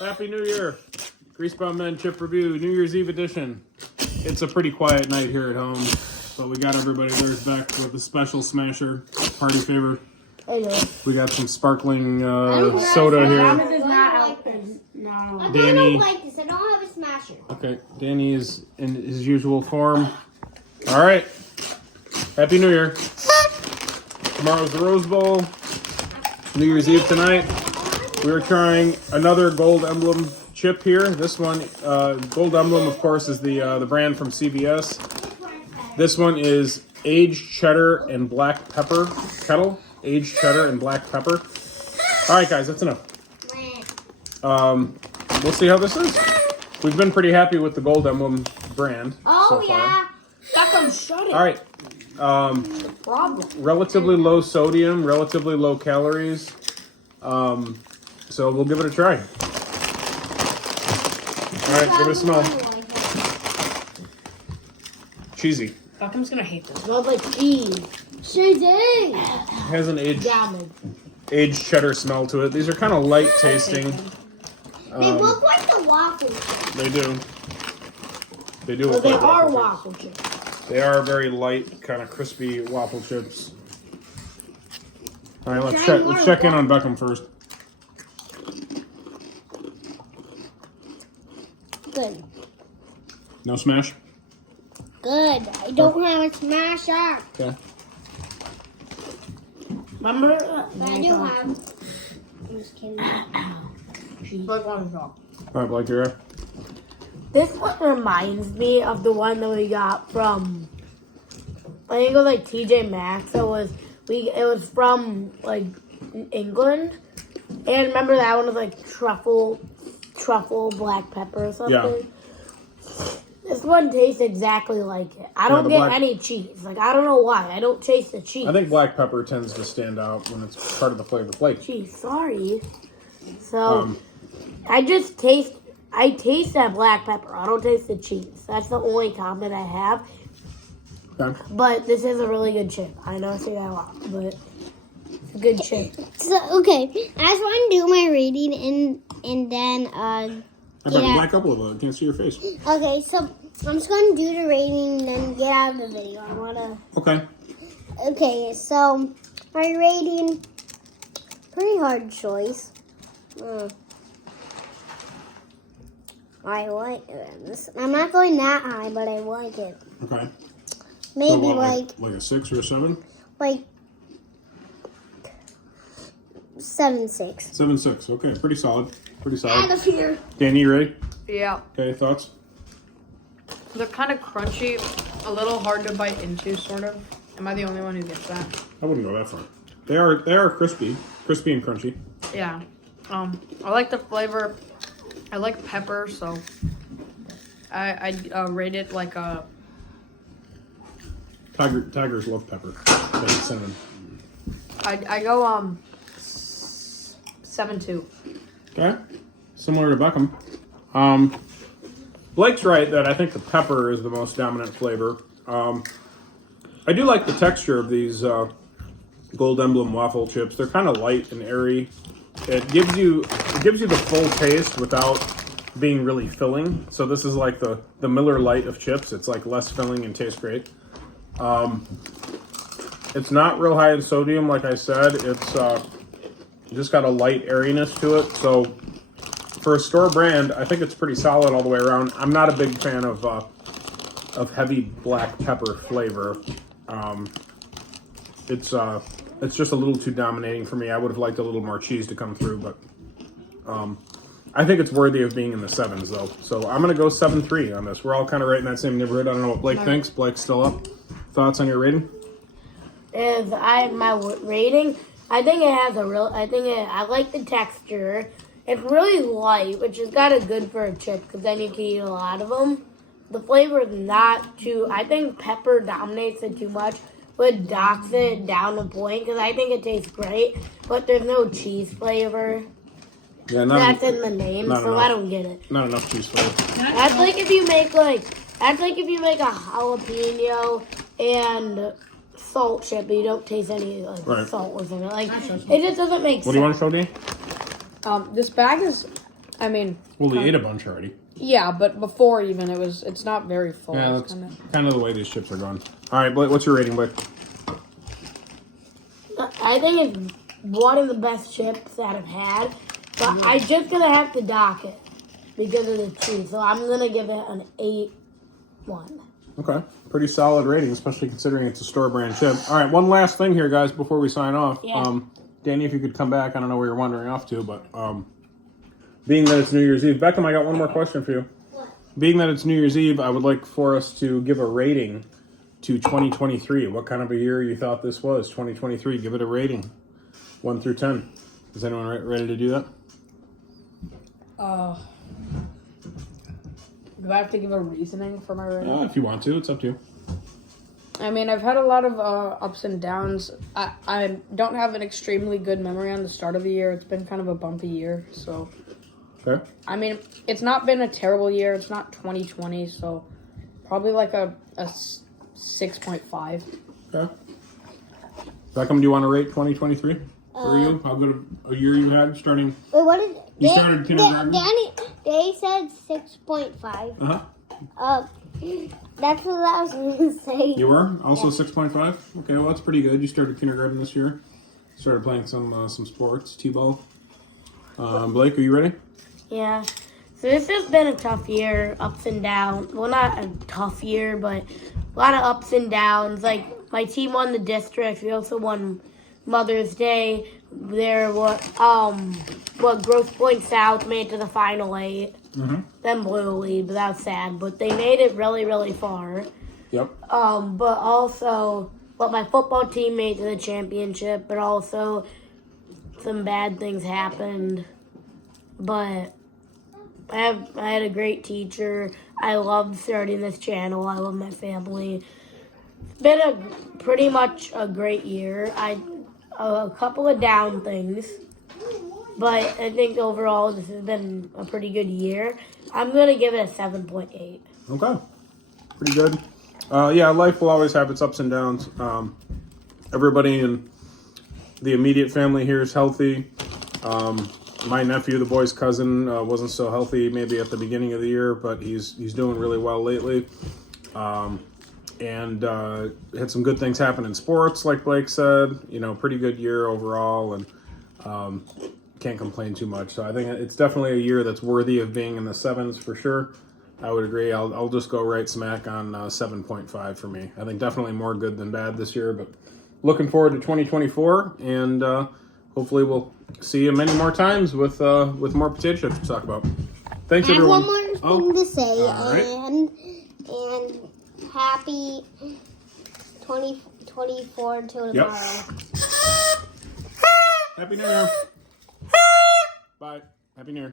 Happy New Year. Griesbaum Men Chip Review, New Year's Eve edition. It's a pretty quiet night here at home, but we got everybody theirs back with a special smasher, party favor. We got some sparkling soda here. No. Danny. I don't like this. I don't have a smasher. Okay, Danny is in his usual form. All right. Happy New Year. Tomorrow's the Rose Bowl. New Year's Eve tonight. We are trying another Gold Emblem chip here. This one, Gold Emblem, of course, is the brand from CVS. This one is aged cheddar and black pepper kettle. Aged cheddar and black pepper. All right, guys, that's enough. We'll see how this is. We've been pretty happy with the Gold Emblem brand so far. Shut it. All right. Relatively low sodium, relatively low calories. So we'll give it a try. All right, give it a smell. Cheesy. Beckham gonna hate this. Smells like cheese. Cheesy. It has an aged cheddar smell to it. These are kind of light tasting. They look like the waffles. They do. They do. Well, Look they like are waffle waffle chips. chips. They are very light, kind of crispy waffle chips. All right, let's check in on Beckham first. Good. No smash? Good. I don't have a smasher. Okay. Remember? But I do have. I'm just kidding. All right, Blake, you're up. This one reminds me of the one that we got from, I think it was like TJ Maxx. It was from like England, and remember that one was like truffle black pepper or something. Yeah. This one tastes exactly like it. I don't get any cheese. Like, I don't know why. I don't taste the cheese. I think black pepper tends to stand out when it's part of the flavor. Blake. Cheese, sorry. So, I taste that black pepper. I don't taste the cheese. That's the only comment I have. Okay. But this is a really good chip. I know I say that a lot, but it's a good chip. So, okay. I just want to do my rating and then, I back up a little bit. I can't see your face. Okay, so I'm just going to do the rating and then get out of the video. I want to... Okay. Okay, so my rating, pretty hard choice. I like this. I'm not going that high, but I like it. Okay. Maybe So what, like a 6 or a 7? like 7.6. 7.6. Okay, pretty solid. Pretty Out solid. of here. Danny, you ready? Yeah, Okay, thoughts? they're kind of crunchy, a little hard to bite into, sort of. Am I the only one who gets that? I wouldn't go that far. They are crispy and crunchy. Yeah. I like the flavor. I like pepper, so I rate it like a... Tigers love pepper. Like cinnamon. I go 7.2. Okay. Similar to Beckham. Blake's right that I think the pepper is the most dominant flavor. I do like the texture of these Gold Emblem waffle chips. They're kind of light and airy. It gives you the full taste without being really filling. So this is like the Miller Lite of chips. It's like less filling and tastes great. It's not real high in sodium, like I said. It's just got a light airiness to it. So for a store brand, I think it's pretty solid all the way around. I'm not a big fan of heavy black pepper flavor. It's just a little too dominating for me. I would have liked a little more cheese to come through, but I think it's worthy of being in the 7s though. So I'm gonna go 7.3 on this. We're all kind of right in that same neighborhood. I don't know what Blake thinks. Blake's still up. Thoughts on your rating? My rating, I think it has I like the texture. It's really light, which is kind of good for a chip because then you can eat a lot of them. The flavor is not too, I think pepper dominates it too much, but docks it down a point because I think it tastes great, but there's no cheese flavor. Yeah, That's in the name, so enough. I don't get it. Not enough cheese flavor. That's like if you make a jalapeno and salt chip, but you don't taste any salt within it. Like it just doesn't make sense. What do you want to show, Dean? This bag is I mean, Well, we ate a bunch already. yeah, but before even it's not very full. Yeah, It's that's kind of the way these chips are going. All right, Blake, what's your rating, Blake? I think it's one of the best chips that I've had, but I'm just gonna have to dock it because of the cheese. So I'm gonna give it an 8-1. Okay, pretty solid rating, especially considering it's a store brand chip. All right, one last thing here, guys, before we sign off. Yeah. Danny, if you could come back, I don't know where you're wandering off to, but being that it's New Year's Eve, Beckham, I got one more question for you. What? Being that it's New Year's Eve, I would like for us to give a rating to 2023. What kind of a year you thought this was? 2023. Give it a rating, 1 through 10. Is anyone ready to do that? Do I have to give a reasoning for my rating? If you want to, it's up to you. I mean, I've had a lot of ups and downs. I don't have an extremely good memory on the start of the year. It's been kind of a bumpy year, so. Okay. I mean, it's not been a terrible year. It's not 2020, so probably like a 6.5. Okay. Beckham, do you want to rate 2023 for you? How good of a year you had starting? Wait, what did You started kindergarten? They said 6.5. Uh-huh. That's what I was going to say. You were? Also 6.5? Okay, well, that's pretty good. You started kindergarten this year. Started playing some sports, T-ball. Blake, are you ready? Yeah. So this has been a tough year, ups and downs. Well, not a tough year, but a lot of ups and downs. Like, my team won the district. We also won Mother's Day. There were, Grosse Pointe South made it to the Final 8. Mm-hmm. Then blew a lead, but that was sad. But they made it really, really far. Yep. But also, my football team made it to the championship, but also some bad things happened. But I had a great teacher. I loved starting this channel. I love my family. It's been pretty much a great year. A couple of down things, but I think overall this has been a pretty good year. I'm gonna give it a 7.8. Okay. Pretty good. Yeah, life will always have its ups and downs. Everybody in the immediate family here is healthy. My nephew, the boy's cousin, wasn't so healthy maybe at the beginning of the year, but he's doing really well lately. And had some good things happen in sports, like Blake said. You know, pretty good year overall, and can't complain too much. So I think it's definitely a year that's worthy of being in the 7s for sure. I would agree. I'll just go right smack on 7.5 for me. I think definitely more good than bad this year, but looking forward to 2024, and hopefully we'll see you many more times with more potato chips to talk about. Thanks, I have everyone. one more thing to say, All right. and happy 2024 till Yep. tomorrow. Happy New Year. Bye. Happy New Year.